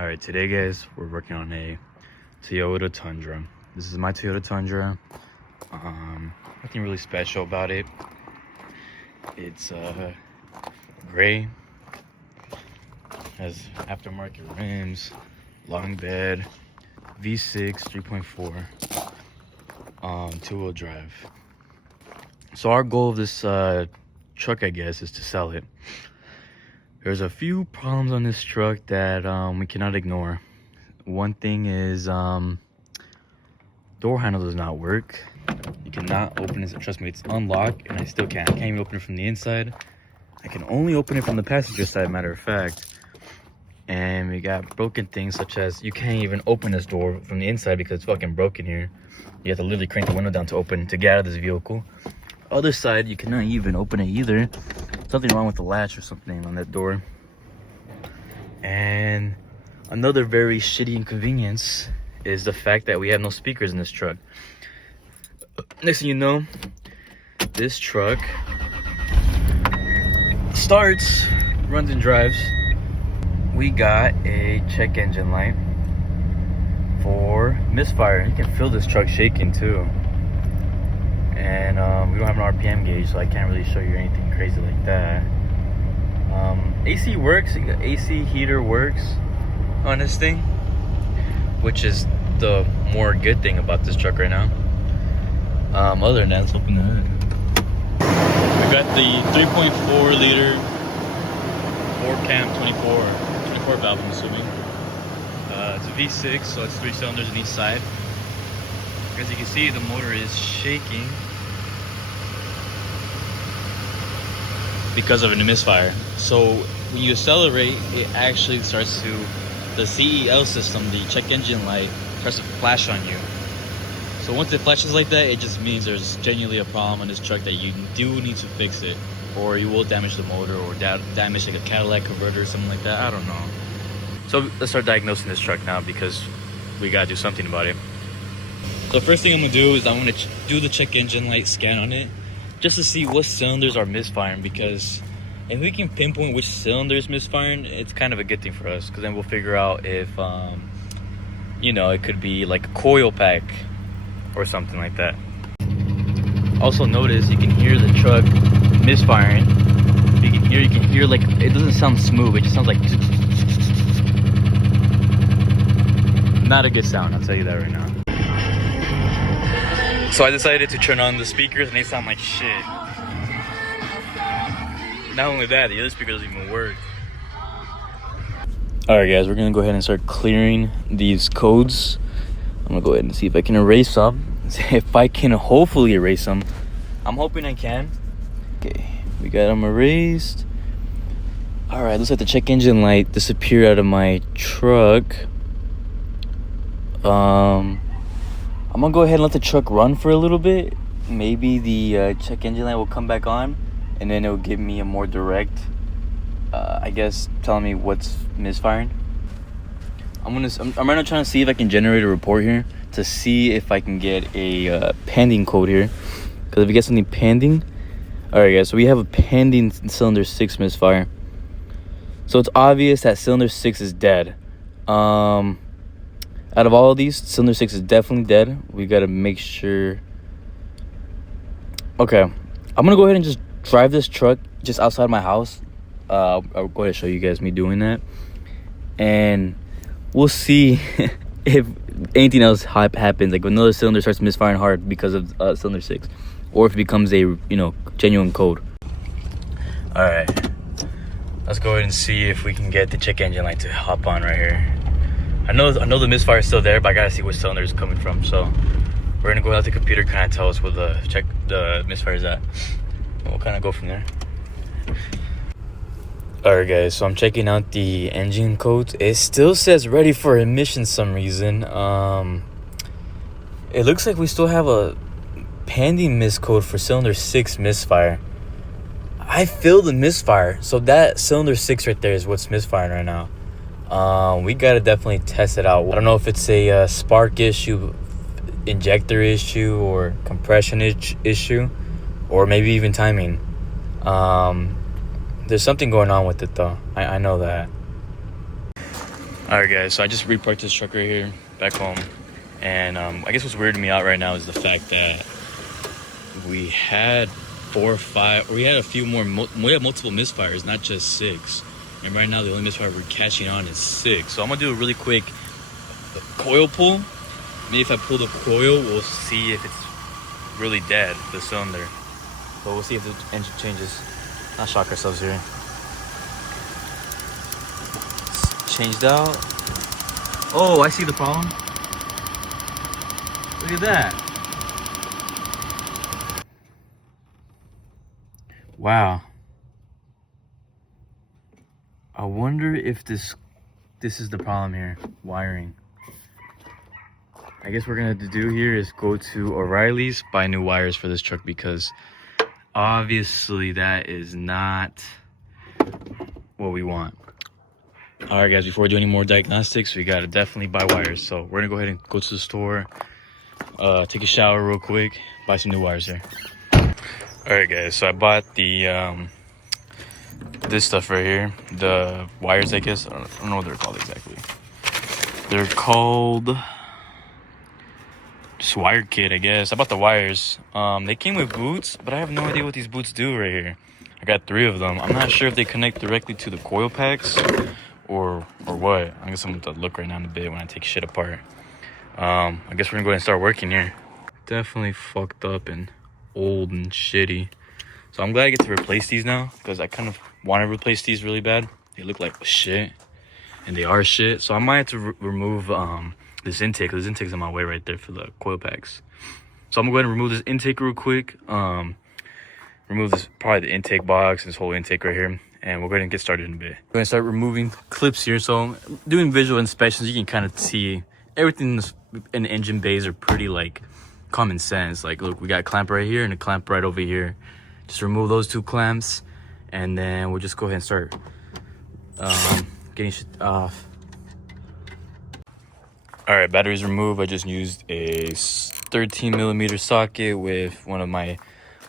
All right, today guys, we're working on a Toyota Tundra. This is my Toyota Tundra. Nothing really special about it. It's gray, has aftermarket rims, long bed, V6 3.4, two-wheel drive. So our goal of this truck, I guess, is to sell it. There's a few problems on this truck that we cannot ignore. One thing is door handle does not work. You cannot open it. Trust me, it's unlocked and I still can't. I can't even open it from the inside. I can only open it from the passenger side, matter of fact. And we got broken things such as you can't even open this door from the inside because it's fucking broken here. You have to literally crank the window down to get out of this vehicle. Other side, you cannot even open it either. Something wrong with the latch or something on that door. And another very shitty inconvenience is the fact that we have no speakers in this truck. Next thing you know, this truck starts, runs and drives. We got a check engine light for misfire. You can feel this truck shaking too. And we don't have an RPM gauge, so I can't really show you anything crazy like that. AC works. AC heater works on this thing, which is the more good thing about this truck right now. Other than that, let's open the hood. We got the 3.4 liter 4-cam 24 valve, I'm assuming. It's a V6, so it's 3 cylinders on each side. As you can see, the motor is shaking because of a misfire. So when you accelerate, it actually starts to, the CEL system, the check engine light, starts to flash on you. So once it flashes like that, it just means there's genuinely a problem on this truck that you do need to fix it, or you will damage the motor or damage like a Cadillac converter or something like that. I don't know. So let's start diagnosing this truck now because we gotta do something about it. So first thing I'm gonna do is I'm gonna do the check engine light scan on it just to see what cylinders are misfiring, because if we can pinpoint which cylinder is misfiring, it's kind of a good thing for us, because then we'll figure out if you know, it could be like a coil pack or something like that. Also notice you can hear the truck misfiring. You can hear like, it doesn't sound smooth, it just sounds like not a good sound, I'll tell you that right now. So I decided to turn on the speakers and they sound like shit. Not only that, the other speaker doesn't even work. Alright guys, we're gonna go ahead and start clearing these codes. I'm gonna go ahead and see if I can erase them. If I can hopefully erase them. I'm hoping I can. Okay, we got them erased. Alright, looks like the check engine light disappeared out of my truck. I'm gonna go ahead and let the truck run for a little bit. Maybe the check engine light will come back on, and then it will give me a more direct, I guess, telling me what's misfiring. I'm right now trying to see if I can generate a report here to see if I can get a pending code here. Because if we get something pending, all right, guys. So we have a pending cylinder 6 misfire. So it's obvious that cylinder 6 is dead. Out of all of these, cylinder 6 is definitely dead. We got to make sure. Okay. I'm going to go ahead and just drive this truck just outside my house. I'll go ahead and show you guys me doing that. And we'll see if anything else happens. Like another cylinder starts misfiring hard because of cylinder 6. Or if it becomes a, genuine code. All right. Let's go ahead and see if we can get the check engine light to hop on right here. I know the misfire is still there, but I gotta see what cylinder is coming from. So we're gonna go out the computer, kind of tell us where the misfire is at. We'll kind of go from there. All right, guys. So I'm checking out the engine codes. It still says ready for emission some reason. It looks like we still have a pending miscode for cylinder 6 misfire. I feel the misfire, so that cylinder 6 right there is what's misfiring right now. We gotta definitely test it out. I don't know if it's a spark issue, injector issue, or compression issue, or maybe even timing. There's something going on with it though. I know that. Alright guys, so I just reparked this truck right here back home, and I guess what's weirding me out right now is the fact that we had we had a few more, we had multiple misfires, not just 6. And right now the only misfire we're catching on is 6. So I'm gonna do a really quick coil pull. Maybe if I pull the coil, we'll see if it's really dead, the cylinder. But we'll see if the engine changes. Not shock ourselves here. It's changed out. Oh, I see the problem. Look at that. Wow. I wonder if this is the problem here. Wiring. I guess what we're gonna have to do here is go to O'Reilly's, buy new wires for this truck, because obviously that is not what we want. All right guys, before we do any more diagnostics, we gotta definitely buy wires. So we're gonna go ahead and go to the store, take a shower real quick, buy some new wires here. All right guys, so I bought the this stuff right here, the wires, I guess. I don't know what they're called exactly. They're called just wire kit, I guess. I bought the wires. They came with boots, but I have no idea what these boots do right here. I got 3 of them. I'm not sure if they connect directly to the coil packs or what. I guess I'm gonna look right now in a bit when I take shit apart. I guess we're gonna go ahead and start working here. Definitely fucked up and old and shitty. So I'm glad I get to replace these now, because I kind of want to replace these really bad. They look like shit, and they are shit. So I might have to remove this intake, because this intake's in my way right there for the coil packs. So I'm gonna go ahead and remove this intake real quick. Remove this, probably the intake box, this whole intake right here, and we'll go ahead and get started in a bit. We're gonna start removing clips here. So doing visual inspections, you can kind of see everything in the engine bays are pretty like common sense. Like, look, we got a clamp right here and a clamp right over here. Just remove those 2 clamps, and then we'll just go ahead and start getting shit off. All right, batteries removed. I just used a 13mm socket with one of my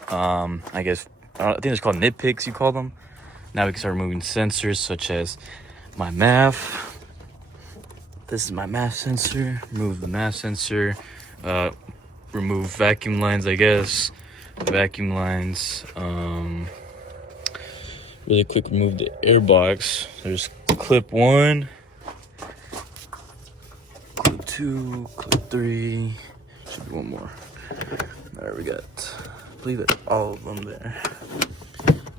I guess I think it's called nitpicks, you call them. Now we can start removing sensors such as my MAF. This is my MAF sensor. Remove the MAF sensor. Remove vacuum lines, I guess. Vacuum lines. Really quick, remove the air box. There's clip 1, clip 2, clip 3. Should be one more. There we got, I believe that's all of them there.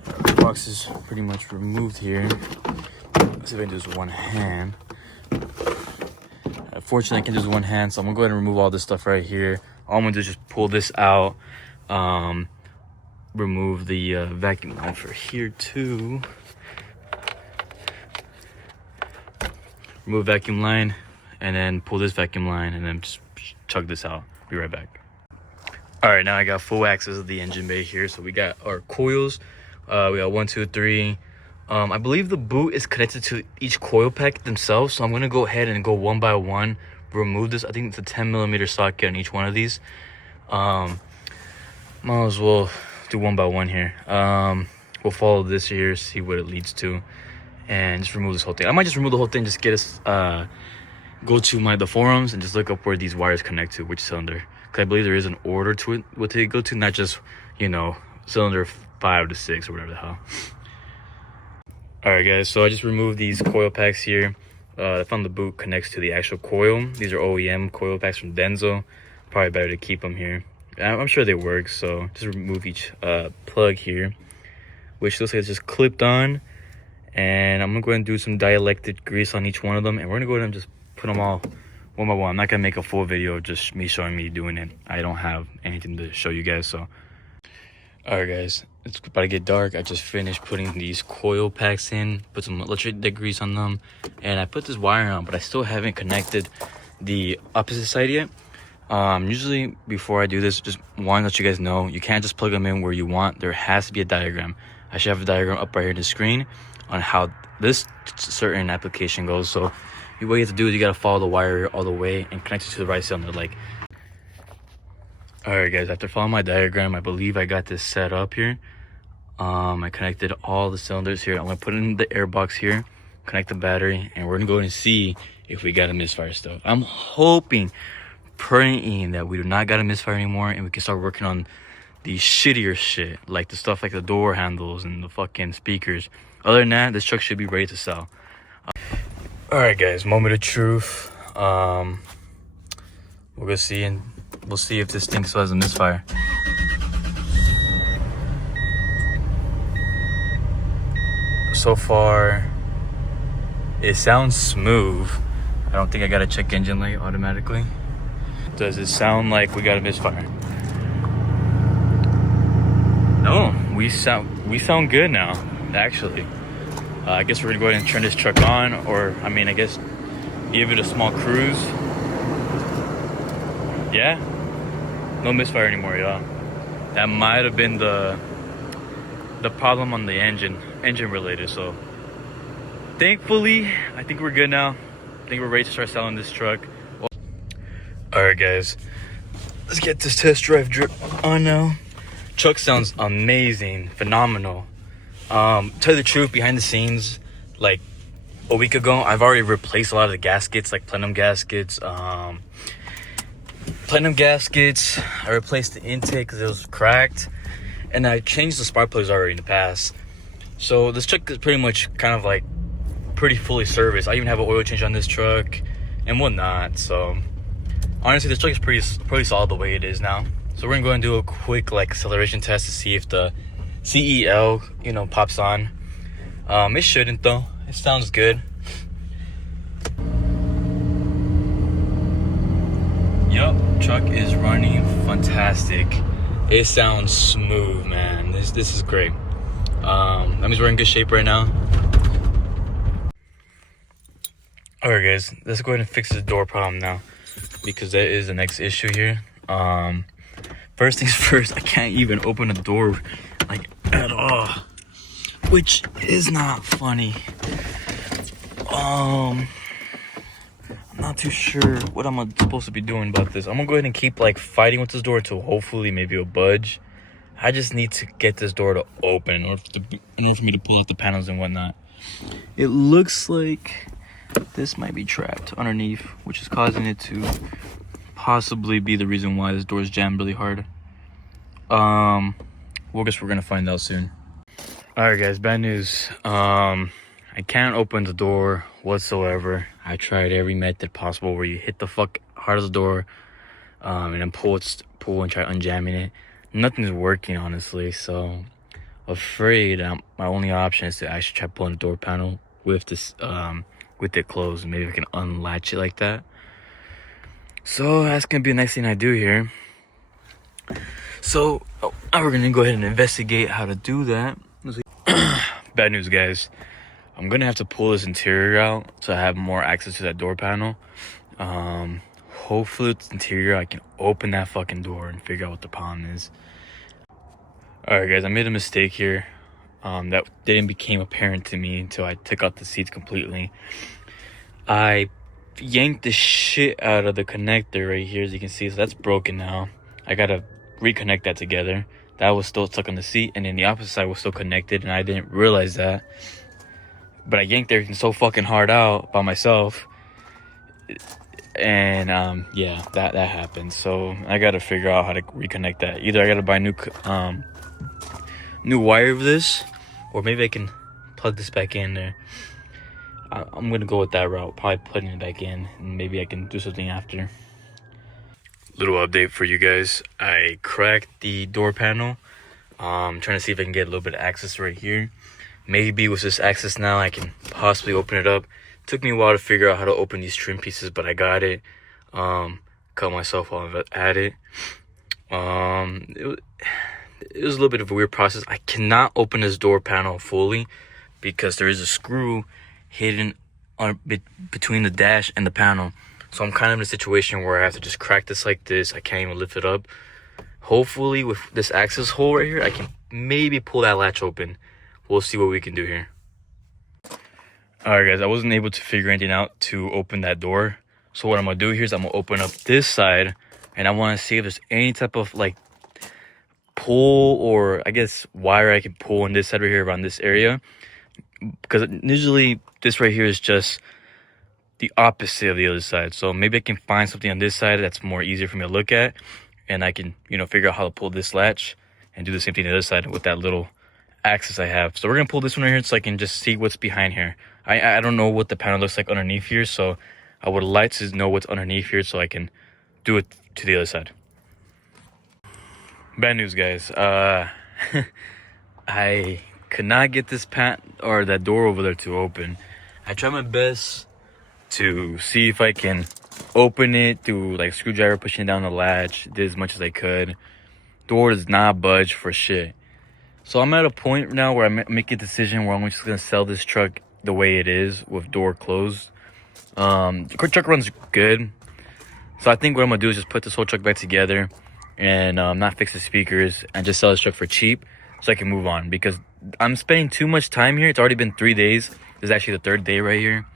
The box is pretty much removed here. Let's see if I can do this with one hand. Fortunately, I can do this with one hand, so I'm gonna go ahead and remove all this stuff right here. All I'm gonna do is just pull this out. Remove the vacuum line for here too. Remove vacuum line, and then pull this vacuum line, and then just chug this out. Be right back. All right, now I got full access of the engine bay here. So we got our coils. We got 1, 2, 3. I believe the boot is connected to each coil pack themselves. So I'm gonna go ahead and go one by one. Remove this. I think it's a 10mm socket on each one of these. Might as well do one by one here. We'll follow this here, see what it leads to, and just remove this whole thing. I might just remove the whole thing, just get us go to the forums and just look up where these wires connect to, which cylinder, because I believe there is an order to it, what they go to, not just, you know, cylinder 5 to 6 or whatever the hell. All right guys, so I just removed these coil packs here. I found the boot connects to the actual coil. These are OEM coil packs from Denso. Probably better to keep them here. I'm sure they work, so just remove each plug here, which looks like it's just clipped on. And I'm gonna go ahead and do some dielectric grease on each one of them, and we're gonna go ahead and just put them all one by one. I'm not gonna make a full video of just me showing me doing it. I don't have anything to show you guys, so. All right guys, it's about to get dark. I just finished putting these coil packs in, put some electric grease on them, and I put this wire on, but I still haven't connected the opposite side yet. Usually before I do this, just want to let you guys know, you can't just plug them in where you want. There has to be a diagram. I should have a diagram up right here on the screen on how this certain application goes. So what you have to do is you got to follow the wire all the way and connect it to the right cylinder. Like, all right guys, after following my diagram, I believe I got this set up here. I connected all the cylinders here. I'm gonna put in the air box here, connect the battery, and we're gonna go and see if we got a misfire still. I'm hoping, praying that we do not got a misfire anymore and we can start working on the shittier shit, like the stuff like the door handles and the fucking speakers. Other than that, this truck should be ready to sell. All right, guys, moment of truth. We'll go see, and we'll see if this thing still has a misfire. So far, it sounds smooth. I don't think I got a check engine light automatically. Does it sound like we got a misfire? No, we sound good now, actually. I guess we're gonna go ahead and turn this truck on, or I mean, I guess give it a small cruise. Yeah, no misfire anymore, y'all. That might have been the problem on the engine related. So thankfully, I think we're good now. I think we're ready to start selling this truck. All right, guys, let's get this test drive on now. Truck sounds amazing, phenomenal. Tell you the truth, behind the scenes, like a week ago, I've already replaced a lot of the gaskets, like plenum gaskets. I replaced the intake because it was cracked, and I changed the spark plugs already in the past. So this truck is pretty much kind of like pretty fully serviced. I even have an oil change on this truck and whatnot. So honestly, this truck is pretty solid the way it is now. So we're gonna go and do a quick like acceleration test to see if the CEL, pops on. It shouldn't though. It sounds good. Yup, truck is running fantastic. It sounds smooth, man. This is great. That means we're in good shape right now. Alright, guys, let's go ahead and fix the door problem now, because that is the next issue here. First things first, I can't even open the door like at all, which is not funny. I'm not too sure what I'm supposed to be doing about this. I'm gonna go ahead and keep like fighting with this door until hopefully maybe it'll budge. I just need to get this door to open in order for me to pull out the panels and whatnot. It looks like this might be trapped underneath, which is causing it to possibly be the reason why this door is jammed really hard. Well, I guess we're gonna find out soon. All right, guys, bad news. I can't open the door whatsoever. I tried every method possible where you hit the fuck hard of the door, and then pull and try unjamming it. Nothing's working, honestly. So afraid my only option is to actually try pulling the door panel with this with it closed. Maybe I can unlatch it like that. So that's gonna be the next thing I do here. So we're gonna go ahead and investigate how to do that. Bad news, guys. I'm gonna have to pull this interior out so I have more access to that door panel. Hopefully with the interior I can open that fucking door and figure out what the problem is. Alright, guys, I made a mistake here that didn't become apparent to me until I took out the seats completely. I yanked the shit out of the connector right here, as you can see. So that's broken now. I gotta reconnect that together. That was still stuck on the seat, and then the opposite side was still connected, and I didn't realize that. But I yanked everything so fucking hard out by myself, and yeah, that happened. So I gotta figure out how to reconnect that. Either I gotta buy new wire for this, or maybe I can plug this back in there. I'm gonna go with that route, probably putting it back in, and maybe I can do something after. Little update for you guys. I cracked the door panel. I'm trying to see if I can get a little bit of access right here. Maybe with this access now I can possibly open it up. Took me a while to figure out how to open these trim pieces, but I got it. Cut myself off at it. It was a little bit of a weird process. I cannot open this door panel fully because there is a screw hidden between the dash and the panel. So I'm kind of in a situation where I have to just crack this like this. I can't even lift it up. Hopefully with this access hole right here, I can maybe pull that latch open. We'll see what we can do here. Alright, guys, I wasn't able to figure anything out to open that door. So what I'm gonna do here is I'm gonna open up this side, and I want to see if there's any type of like pull, or I guess wire I can pull on this side right here around this area. Because usually this right here is just the opposite of the other side. So maybe I can find something on this side that's more easier for me to look at, and I can, you know, figure out how to pull this latch and do the same thing on the other side with that little axis I have. So we're gonna pull this one right here so I can just see what's behind here. I don't know what the panel looks like underneath here, so I would like to know what's underneath here so I can do it to the other side. Bad news, guys. I could not get this that door over there to open. I tried my best to see if I can open it through like screwdriver, pushing down the latch. Did as much as I could. Door does not budge for shit. So I'm at a point now where I make a decision where I'm just gonna sell this truck the way it is with door closed. The truck runs good, so I think what I'm gonna do is just put this whole truck back together and not fix the speakers and just sell this truck for cheap so I can move on, because I'm spending too much time here. It's already been 3 days. This is actually the 3rd day right here,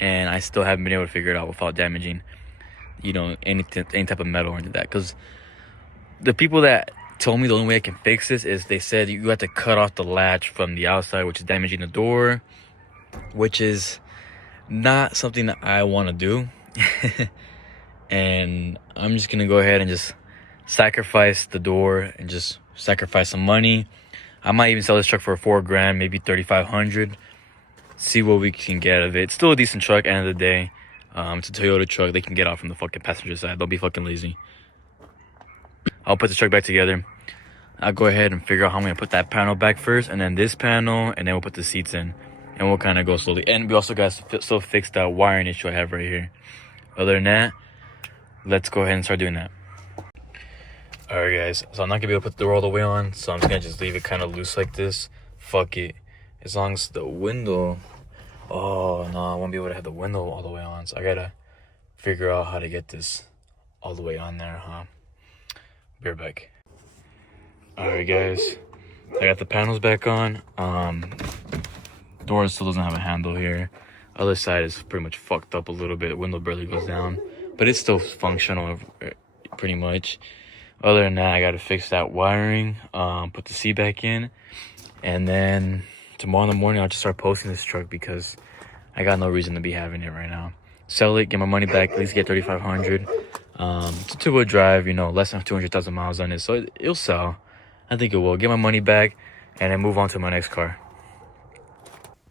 and I still haven't been able to figure it out without damaging, you know, any type of metal or anything like that. Because the people that told me the only way I can fix this is they said you have to cut off the latch from the outside, which is damaging the door, which is not something that I want to do. And I'm just gonna go ahead and just sacrifice the door and just sacrifice some money. I might even sell this truck for $4,000, maybe $3,500. See what we can get out of it. It's still a decent truck, end of the day. It's a Toyota truck. They can get off from the fucking passenger side. Don't be fucking lazy. I'll put the truck back together. I'll go ahead and figure out how I'm gonna put that panel back first, and then this panel, and then we'll put the seats in, and we'll kind of go slowly. And we also got to still fix that wiring issue I have right here. Other than that, let's go ahead and start doing that. All right, guys. So I'm not gonna be able to put the door all the way on, so I'm just gonna leave it kind of loose like this. Fuck it. As long as the window. Oh no, I won't be able to have the window all the way on, so I gotta figure out how to get this all the way on there, huh? Be right back. Alright, guys, I got the panels back on. Door still doesn't have a handle here. Other side is pretty much fucked up a little bit. Window barely goes down, but it's still functional pretty much. Other than that, I gotta fix that wiring, put the seat back in, and then tomorrow in the morning I'll just start posting this truck because I got no reason to be having it right now. Sell it, get my money back, at least get $3,500. It's a two-wheel drive, you know, less than 200,000 miles on it, so it'll sell. I think it will. Get my money back and then move on to my next car.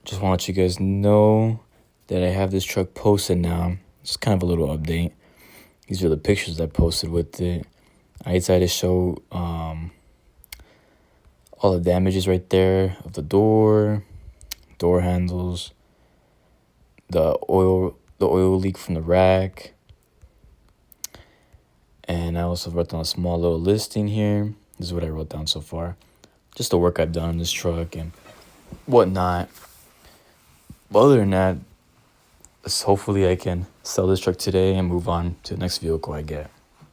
Just want to let you guys know that I have this truck posted now. It's kind of a little update. These are the pictures I posted with it. I decided to show all the damages right there of the door handles, the oil leak from the rack. And I also wrote down a small little listing here. This is what I wrote down so far. Just the work I've done on this truck and whatnot. But other than that, hopefully I can sell this truck today and move on to the next vehicle I get.